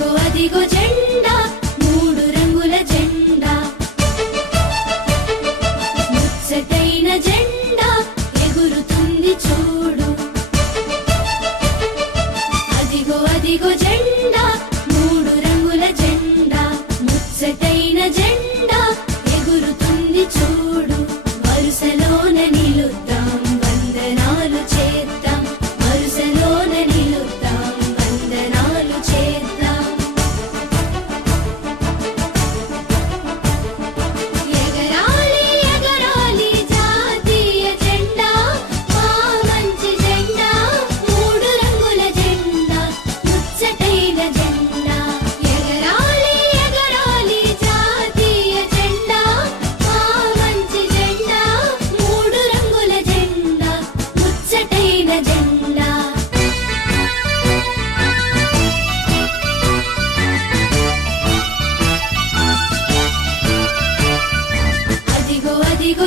అదిగో అదిగో జెండా మూడు రంగుల జెండా ముచ్చటైన జెండా ఎగురుతుంది చూడు అదిగో అదిగో జెండా మూడు రంగుల జెండా ముచ్చటైన జెండా ఎగురుతుంది చూడు వరుసలోన నిలుద్దాం వందనాలు చేద్దాం వరుసలోన నిలుద్దాం వందనాలు చేద్దాం ఎగరాలి ఎగరాలి జాతీయ జెండా మా మంచి జెండా మూడు రంగుల జెండా ముచ్చటైన జెండా ఎగరాలి ఎగరాలి జాతీయ జెండా మా మంచి జెండా మూడు రంగుల జెండా ముచ్చటైన జెండా అదిగో అదిగో